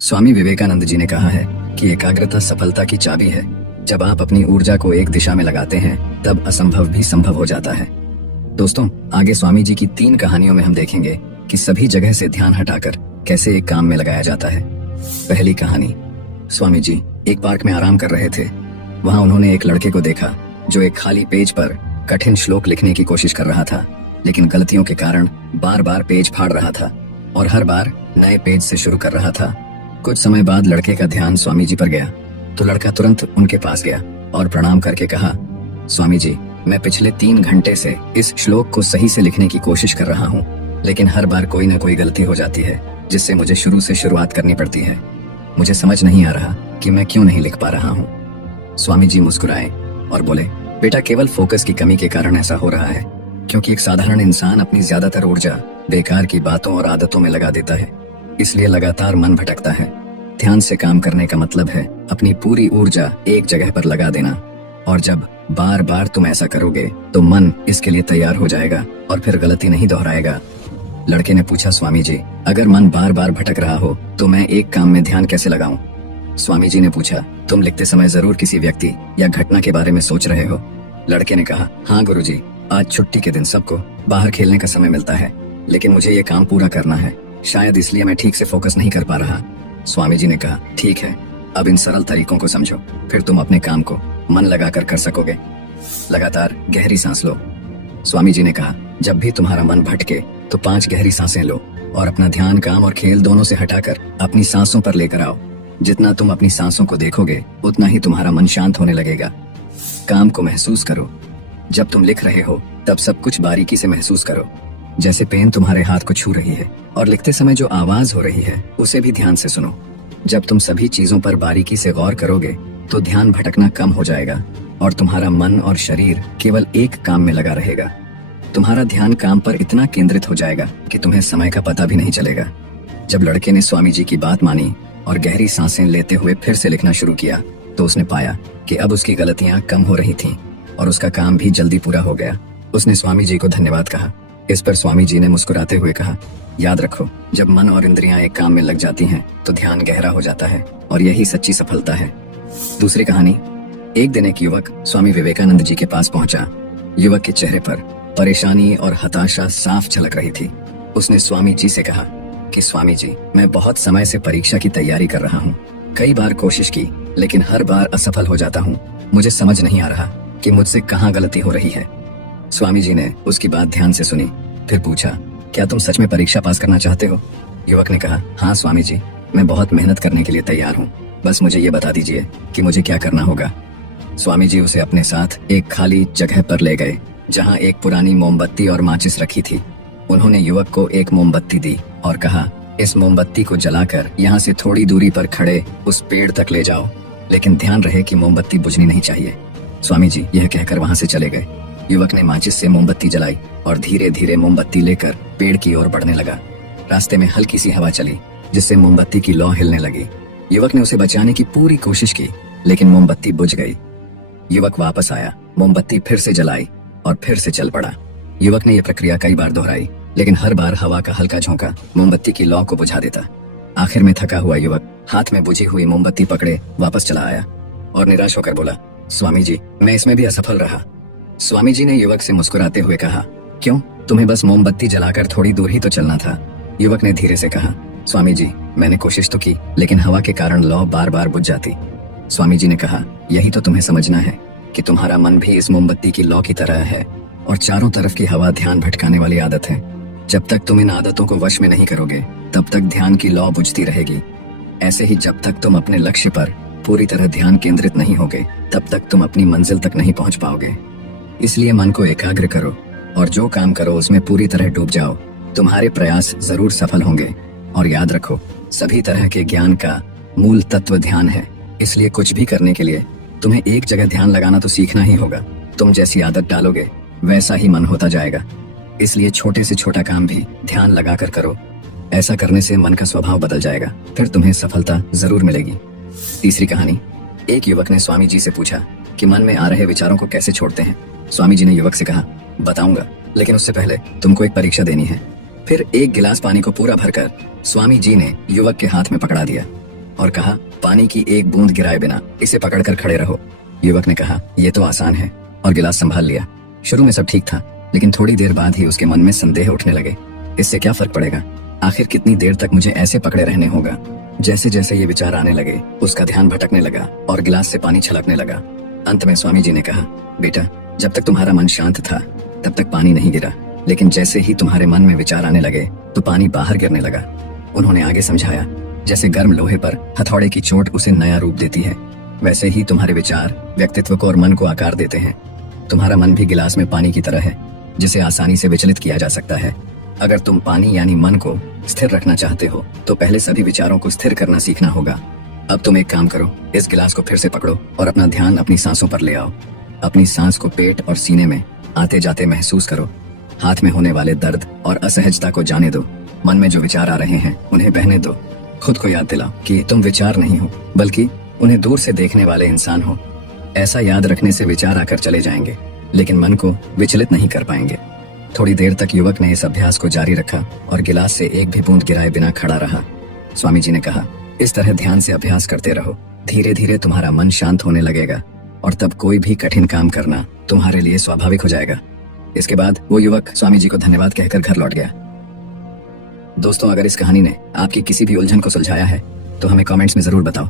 स्वामी विवेकानंद जी ने कहा है कि एकाग्रता सफलता की चाबी है। जब आप अपनी ऊर्जा को एक दिशा में लगाते हैं तब असंभव भी संभव हो जाता है। दोस्तों, आगे स्वामी जी की 3 कहानियों में हम देखेंगे कि सभी जगह से ध्यान हटाकर कैसे एक काम में लगाया जाता है। पहली कहानी। स्वामी जी एक पार्क में आराम कर रहे थे। वहां उन्होंने एक लड़के को देखा जो एक खाली पेज पर कठिन श्लोक लिखने की कोशिश कर रहा था, लेकिन गलतियों के कारण बार बार पेज फाड़ रहा था और हर बार नए पेज से शुरू कर रहा था। कुछ समय बाद लड़के का ध्यान स्वामी जी पर गया तो लड़का तुरंत उनके पास गया और प्रणाम करके कहा, स्वामी जी, मैं पिछले 3 घंटे से इस श्लोक को सही से लिखने की कोशिश कर रहा हूँ, लेकिन हर बार कोई न कोई गलती हो जाती है जिससे मुझे शुरू से शुरुआत करनी पड़ती है। मुझे समझ नहीं आ रहा कि मैं क्यों नहीं लिख पा रहा हूँ। स्वामी जी मुस्कुराए और बोले, बेटा, केवल फोकस की कमी के कारण ऐसा हो रहा है, क्योंकि एक साधारण इंसान अपनी ज्यादातर ऊर्जा बेकार की बातों और आदतों में लगा देता है, इसलिए लगातार मन भटकता है। ध्यान से काम करने का मतलब है अपनी पूरी ऊर्जा एक जगह पर लगा देना, और जब बार बार तुम ऐसा करोगे तो मन इसके लिए तैयार हो जाएगा और फिर गलती नहीं दोहराएगा। लड़के ने पूछा, स्वामी जी, अगर मन बार बार भटक रहा हो तो मैं एक काम में ध्यान कैसे लगाऊं? स्वामी जी ने पूछा, तुम लिखते समय जरूर किसी व्यक्ति या घटना के बारे में सोच रहे हो? लड़के ने कहा, हाँ गुरुजी, आज छुट्टी के दिन सबको बाहर खेलने का समय मिलता है, लेकिन मुझे ये काम पूरा करना है, शायद इसलिए मैं ठीक से फोकस नहीं कर पा रहा। स्वामी जी ने कहा, ठीक है, अब इन सरल तरीकों को समझो, फिर तुम अपने काम को मन लगाकर कर सकोगे। लगातार गहरी सांस लो। स्वामी जी ने कहा, जब भी तुम्हारा मन भटके तो 5 गहरी सांसें लो और अपना ध्यान काम और खेल दोनों से हटाकर अपनी सांसों पर लेकर आओ। जितना तुम अपनी सांसों को देखोगे उतना ही तुम्हारा मन शांत होने लगेगा। काम को महसूस करो। जब तुम लिख रहे हो तब सब कुछ बारीकी से महसूस करो, जैसे पेन तुम्हारे हाथ को छू रही है, और लिखते समय जो आवाज हो रही है उसे भी ध्यान से सुनो। जब तुम सभी चीजों पर बारीकी से गौर करोगे तो ध्यान भटकना कम हो जाएगा और तुम्हारा मन और शरीर केवल एक काम में लगा रहेगा। तुम्हारा ध्यान काम पर इतना केंद्रित हो जाएगा कि तुम्हें समय का पता भी नहीं चलेगा। जब लड़के ने स्वामी जी की बात मानी और गहरी सांसें लेते हुए फिर से लिखना शुरू किया तो उसने पाया कि अब उसकी गलतियां कम हो रही थीं और उसका काम भी जल्दी पूरा हो गया। उसने स्वामी जी को धन्यवाद कहा। इस पर स्वामी जी ने मुस्कुराते हुए कहा, याद रखो, जब मन और इंद्रियां एक काम में लग जाती हैं तो ध्यान गहरा हो जाता है और यही सच्ची सफलता है। दूसरी कहानी। एक दिन एक युवक स्वामी विवेकानंद जी के पास पहुंचा। युवक के चेहरे पर परेशानी और हताशा साफ झलक रही थी। उसने स्वामी जी से कहा कि स्वामी जी, मैं बहुत समय से परीक्षा की तैयारी कर रहा हूँ। कई बार कोशिश की, लेकिन हर बार असफल हो जाता हूँ। मुझे समझ नहीं आ रहा कि मुझसे कहाँ गलती हो रही है। स्वामी जी ने उसकी बात ध्यान से सुनी, फिर पूछा, क्या तुम सच में परीक्षा पास करना चाहते हो? युवक ने कहा, हाँ स्वामी जी, मैं बहुत मेहनत करने के लिए तैयार हूँ, बस मुझे ये बता दीजिए कि मुझे क्या करना होगा। स्वामी जी उसे अपने साथ एक खाली जगह पर ले गए जहाँ एक पुरानी मोमबत्ती और माचिस रखी थी। उन्होंने युवक को एक मोमबत्ती दी और कहा, इस मोमबत्ती को जलाकर यहाँ से थोड़ी दूरी पर खड़े उस पेड़ तक ले जाओ, लेकिन ध्यान रहे कि मोमबत्ती बुझनी नहीं चाहिए। स्वामी जी यह कहकर वहाँ से चले गए। युवक ने माचिस से मोमबत्ती जलाई और धीरे धीरे मोमबत्ती लेकर पेड़ की ओर बढ़ने लगा। रास्ते में हल्की सी हवा चली जिससे मोमबत्ती की लौ हिलने लगी। युवक ने उसे बचाने की पूरी कोशिश की, लेकिन मोमबत्ती बुझ गई। युवक वापस आया, मोमबत्ती फिर से जलाई और फिर से चल पड़ा। युवक ने यह प्रक्रिया कई बार दोहराई, लेकिन हर बार हवा का हल्का झोंका मोमबत्ती की लौ को बुझा देता। आखिर में थका हुआ युवक हाथ में बुझी हुई मोमबत्ती पकड़े वापस चला आया और निराश होकर बोला, स्वामी जी, मैं इसमें भी असफल रहा। स्वामी जी ने युवक से मुस्कुराते हुए कहा, क्यों? तुम्हें बस मोमबत्ती जलाकर थोड़ी दूर ही तो चलना था। युवक ने धीरे से कहा, स्वामी जी, मैंने कोशिश तो की, लेकिन हवा के कारण लौ बार बार बुझ जाती। स्वामी जी ने कहा, यही तो तुम्हें समझना है कि तुम्हारा मन भी इस मोमबत्ती की लौ की तरह है और चारों तरफ की हवा ध्यान भटकाने वाली आदत है। जब तक तुम इन आदतों को वश में नहीं करोगे तब तक ध्यान की लौ बुझती रहेगी। ऐसे ही जब तक तुम अपने लक्ष्य पर पूरी तरह ध्यान केंद्रित नहीं होगे तब तक तुम अपनी मंजिल तक नहीं पहुंच पाओगे। इसलिए मन को एकाग्र करो और जो काम करो उसमें पूरी तरह डूब जाओ। तुम्हारे प्रयास जरूर सफल होंगे। और याद रखो, सभी तरह के ज्ञान का मूल तत्व ध्यान है, इसलिए कुछ भी करने के लिए तुम्हें एक जगह ध्यान लगाना तो सीखना ही होगा। तुम जैसी आदत डालोगे वैसा ही मन होता जाएगा। इसलिए छोटे से छोटा काम भी ध्यान लगाकर करो। ऐसा करने से मन का स्वभाव बदल जाएगा, फिर तुम्हें सफलता जरूर मिलेगी। तीसरी कहानी। एक युवक ने स्वामी जी से पूछा कि मन में आ रहे विचारों को कैसे छोड़ते हैं। स्वामी जी ने युवक से कहा, बताऊंगा, लेकिन उससे पहले तुमको एक परीक्षा देनी है। फिर एक गिलास पानी को पूरा भरकर स्वामी जी ने युवक के हाथ में पकड़ा दिया। और कहा, पानी की एक बूंद गिराए बिना इसे पकड़कर खड़े रहो। युवक ने कहा, यह तो आसान है, और गिलास संभाल लिया। शुरू में सब ठीक था, लेकिन थोड़ी देर बाद ही उसके मन में संदेह उठने लगे। इससे क्या फर्क पड़ेगा? आखिर कितनी देर तक मुझे ऐसे पकड़े रहने होगा? जैसे जैसे ये विचार आने लगे, उसका ध्यान भटकने लगा और गिलास से पानी छलकने लगा। अंत में स्वामी जी ने कहा, बेटा, जब तक तुम्हारा मन शांत था तब तक पानी नहीं गिरा, लेकिन जैसे ही तुम्हारे मन में विचार आने लगे तो पानी बाहर गिरने लगा। उन्होंने आगे समझाया, जैसे गर्म लोहे पर हथौड़े की चोट उसे नया रूप देती है, वैसे ही तुम्हारे विचार व्यक्तित्व को और मन को आकार देते हैं। तुम्हारा मन भी गिलास में पानी की तरह है, जिसे आसानी से विचलित किया जा सकता है। अगर तुम पानी यानी मन को स्थिर रखना चाहते हो तो पहले सभी विचारों को स्थिर करना सीखना होगा। अब तुम एक काम करो, इस गिलास को फिर से पकड़ो और अपना ध्यान अपनी सांसों पर ले आओ। अपनी सांस को पेट और सीने में आते जाते महसूस करो। हाथ में होने वाले दर्द और असहजता को जाने दो। मन में जो विचार आ रहे हैं उन्हें बहने दो। खुद को याद दिलाओ कि तुम विचार नहीं हो, बल्कि उन्हें दूर से देखने वाले इंसान हो। ऐसा याद रखने से विचार आकर चले जाएंगे, लेकिन मन को विचलित नहीं कर पाएंगे। थोड़ी देर तक युवक ने इस अभ्यास को जारी रखा और गिलास से एक भी बूंद गिराए बिना खड़ा रहा। स्वामी जी ने कहा, इस तरह ध्यान से अभ्यास करते रहो। धीरे धीरे तुम्हारा मन शांत होने लगेगा और तब कोई भी कठिन काम करना तुम्हारे लिए स्वाभाविक हो जाएगा। इसके बाद वो युवक स्वामी जी को धन्यवाद कहकर घर लौट गया। दोस्तों, अगर इस कहानी ने आपकी किसी भी उलझन को सुलझाया है तो हमें कमेंट्स में जरूर बताओ।